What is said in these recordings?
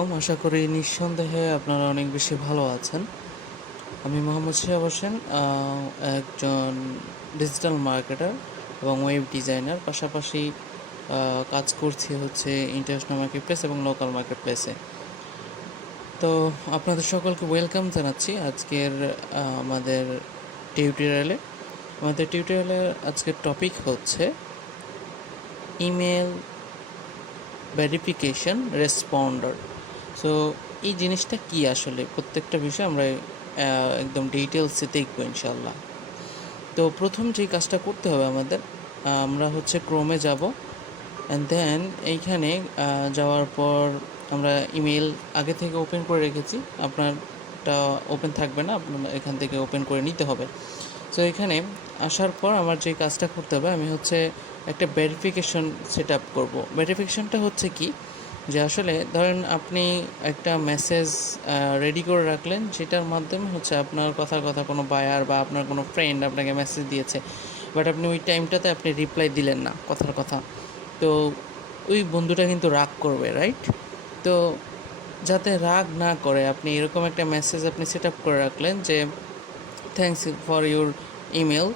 আলাইকুম। আশা করি নিঃসন্দেহে আপনারা অনেক বেশি ভালো আছেন। আমি মোহাম্মদ শিহাব হোসেন, একজন ডিজিটাল মার্কেটার এবং ওয়েব ডিজাইনার। পাশাপাশি কাজ করছি হচ্ছে ইন্টারন্যাশনাল মার্কেট প্লেস এবং লোকাল মার্কেট প্লেসে। তো আপনাদের সকলকে ওয়েলকাম জানাচ্ছি আজকের আমাদের টিউটোরিয়ালে। আমাদের টিউটোরিয়ালের আজকের টপিক হচ্ছে ইমেল ভেরিফিকেশন রেসপন্ডার। সো এই জিনিসটা কি আসলে, প্রত্যেকটা বিষয় আমরা একদম ডিটেলসে দেখবো ইনশাল্লাহ। তো প্রথম যে কাজটা করতে হবে আমাদের, আমরা হচ্ছে ক্রোমে যাব, অ্যান্ড দেন এইখানে যাওয়ার পর আমরা ইমেল আগে থেকে ওপেন করে রেখেছি। আপনারটা ওপেন থাকবে না, আপনার এখান থেকে ওপেন করে নিতে হবে। সো এখানে আসার পর আমার যে কাজটা করতে হবে, আমি হচ্ছে একটা ভেরিফিকেশন সেট আপ করবো। ভেরিফিকেশনটা হচ্ছে কি, যে আসলে ধরেন আপনি একটা মেসেজ রেডি করে রাখলেন, সেটার মাধ্যমে হচ্ছে আপনার কথার কথা কোনো বায়ার বা আপনার কোনো ফ্রেন্ড আপনাকে মেসেজ দিয়েছে, বাট আপনি ওই টাইমটাতে আপনি রিপ্লাই দিলেন না কথার কথা। তো ওই বন্ধুটা কিন্তু রাগ করবে, রাইট? তো যাতে রাগ না করে আপনি এরকম একটা মেসেজ আপনি সেট আপ করে রাখলেন যে থ্যাংকস ফর ইউর ইমেল।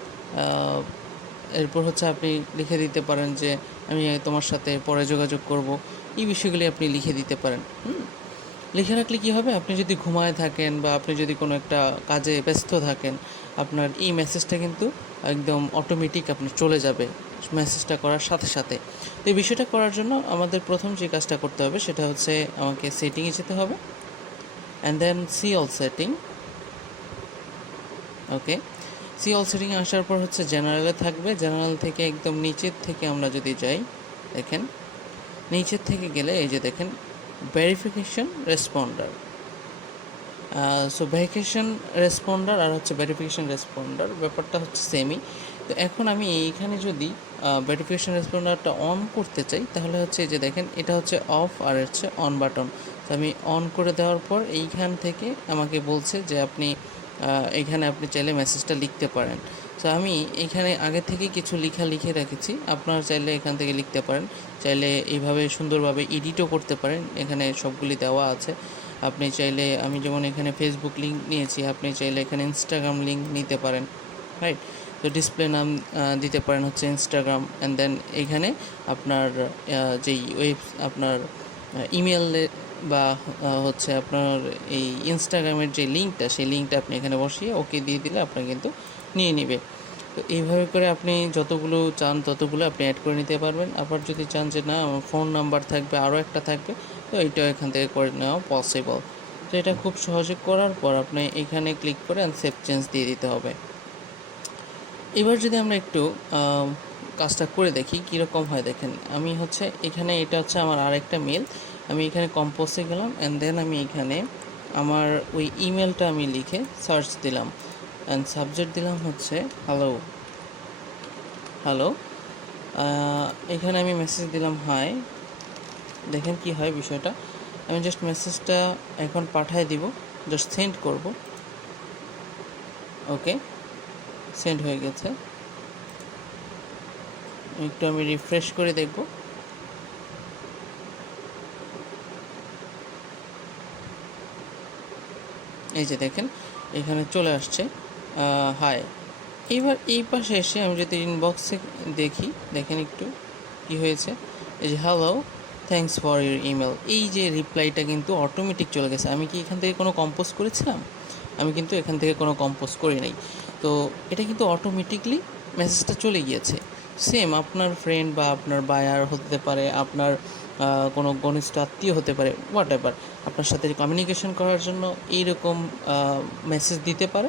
এরপর হচ্ছে আপনি লিখে দিতে পারেন যে আমি তোমার সাথে পরে যোগাযোগ করব। এই বিষয়গুলি আপনি লিখে দিতে পারেন। লিখে রাখলে কী হবে, আপনি যদি ঘুমায় থাকেন বা আপনি যদি কোনো একটা কাজে ব্যস্ত থাকেন, আপনার এই মেসেজটা কিন্তু একদম অটোমেটিক আপনি চলে যাবে মেসেজটা করার সাথে সাথে। তো এই বিষয়টা করার জন্য আমাদের প্রথম যে কাজটা করতে হবে সেটা হচ্ছে আমাকে সেটিংয়ে যেতে হবে, and then see all setting. Okay, see all সেটিংয়ে আসার পর হচ্ছে জেনারেলে থাকবে। জেনারেল থেকে একদম নিচের থেকে আমরা যদি যাই, দেখেন নিচের থেকে গেলে এই যে দেখেন verification responder. So verification responder আর হচ্ছে ভেরিফিকেশন রেসপন্ডার ব্যাপারটা হচ্ছে সেমই। তো এখন আমি এইখানে যদি ভেরিফিকেশন রেসপন্ডারটা অন করতে চাই, তাহলে হচ্ছে যে দেখেন এটা হচ্ছে অফ আর হচ্ছে অন বাটন। তো আমি অন করে দেওয়ার পর এইখান থেকে আমাকে বলছে যে আপনি এইখানে আপনি চাইলে মেসেজটা লিখতে পারেন। সো আমি এখানে আগে থেকে কিছু লিখে রেখেছি, আপনারা চাইলে এখান থেকে লিখতে পারেন, চাইলে এইভাবে সুন্দরভাবে এডিটও করতে পারেন, এখানে সবগুলি দেওয়া আছে। আপনি চাইলে, আমি যেমন এখানে ফেসবুক লিঙ্ক নিয়েছি, আপনি চাইলে এখানে ইনস্টাগ্রাম লিঙ্ক নিতে পারেন, রাইট? তো ডিসপ্লে নাম দিতে পারেন হচ্ছে ইনস্টাগ্রাম, অ্যান্ড দেন এখানে আপনার যেই আপনার ইমেলে বা হচ্ছে আপনার এই ইনস্টাগ্রামের যে লিঙ্কটা, সেই লিঙ্কটা আপনি এখানে বসিয়ে ওকে দিয়ে দিলে আপনার কিন্তু নিয়ে নেবে। তো এইভাবে করে আপনি যতগুলো চান ততগুলো আপনি অ্যাড করে নিতে পারবেন। আবার যদি চান যে না আমার ফোন নাম্বার থাকবে, আরও একটা থাকবে, তো এইটাও এখান থেকে করে নেওয়া পসিবল। তো এটা খুব সহজে করার পর আপনি এখানে ক্লিক করে সেভ চেঞ্জ দিয়ে দিতে হবে। এবার যদি আমরা একটু কাজটা করে দেখি কীরকম হয়, দেখেন আমি হচ্ছে এখানে, এটা হচ্ছে আমার আরেকটা মেল, আমি এখানে কম্পোজে গেলাম, অ্যান্ড দেন আমি এখানে আমার ওই ইমেলটা আমি লিখে সার্চ দিলাম, অ্যান্ড সাবজেক্ট দিলাম হচ্ছে হ্যালো। হ্যালো, এখানে আমি মেসেজ দিলাম হাই। দেখেন কি হয় বিষয়টা, আমি জাস্ট মেসেজটা এখন পাঠিয়ে দিব, জাস্ট সেন্ড করব। ওকে, সেন্ড হয়ে গেছে। একটু আমি রিফ্রেশ করে দেখব। এই যে দেখেন এখানে চলে আসছে হাই। এবার এই পাশে এসে আমি যদি ইনবক্সে দেখি, দেখেন একটু কি হয়েছে, এই যে hello thanks for your email, এই যে রিপ্লাইটা কিন্তু অটোমেটিক চলে গেছে। আমি কি এখান থেকে কোনো কম্পোজ করেছিলাম? আমি কিন্তু এখান থেকে কোনো কম্পোজ করি নাই। তো এটা কিন্তু অটোমেটিকলি মেসেজটা চলে গিয়েছে। সেম আপনার ফ্রেন্ড বা আপনার বায়ার হতে পারে, আপনার কোনো ঘনিষ্ঠ আত্মীয় হতে পারে, হোয়াট এভার, আপনার সাথে কমিউনিকেশন করার জন্য এইরকম মেসেজ দিতে পারে।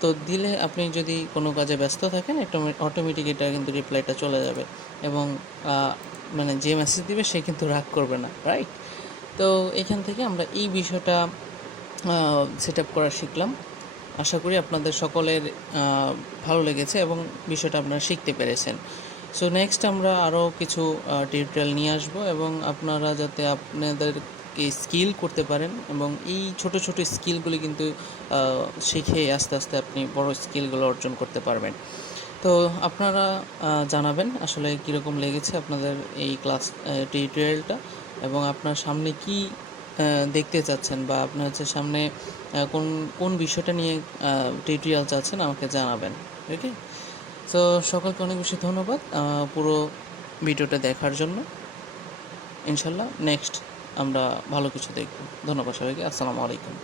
তো দিলে আপনি যদি কোনো কাজে ব্যস্ত থাকেন, একটা অটোমেটিক এটা কিন্তু রিপ্লাইটা চলে যাবে, এবং মানে যে মেসেজ দিবে সে কিন্তু রাগ করবে না, রাইট? তো এখান থেকে আমরা এই বিষয়টা সেট আপ করা শিখলাম। আশা করি আপনাদের সকলের ভালো লেগেছে এবং বিষয়টা আপনারা শিখতে পেরেছেন। সো নেক্সট আমরা আরও কিছু টিউটোরিয়াল নিয়ে আসবো, এবং আপনারা যাতে আপনাদেরকে স্কিল করতে পারেন, এবং এই ছোট ছোট স্কিলগুলি কিন্তু শিখে আস্তে আস্তে আপনি বড় স্কিলগুলো অর্জন করতে পারবেন। তো আপনারা জানাবেন আসলে কীরকম লেগেছে আপনাদের এই ক্লাস টিউটোরিয়ালটা, এবং আপনার সামনে কী দেখতে চাচ্ছেন বা আপনার হচ্ছে সামনে কোন কোন বিষয়টা নিয়ে টিউটোরিয়াল চাচ্ছেন আমাকে জানাবেন। ওকে, সো সকলকে অনেক বেশি ধন্যবাদ পুরো ভিডিওটা দেখার জন্য। ইনশাল্লাহ নেক্সট আমরা ভালো কিছু দেখব। ধন্যবাদ সবাইকে। আসসালামু আলাইকুম।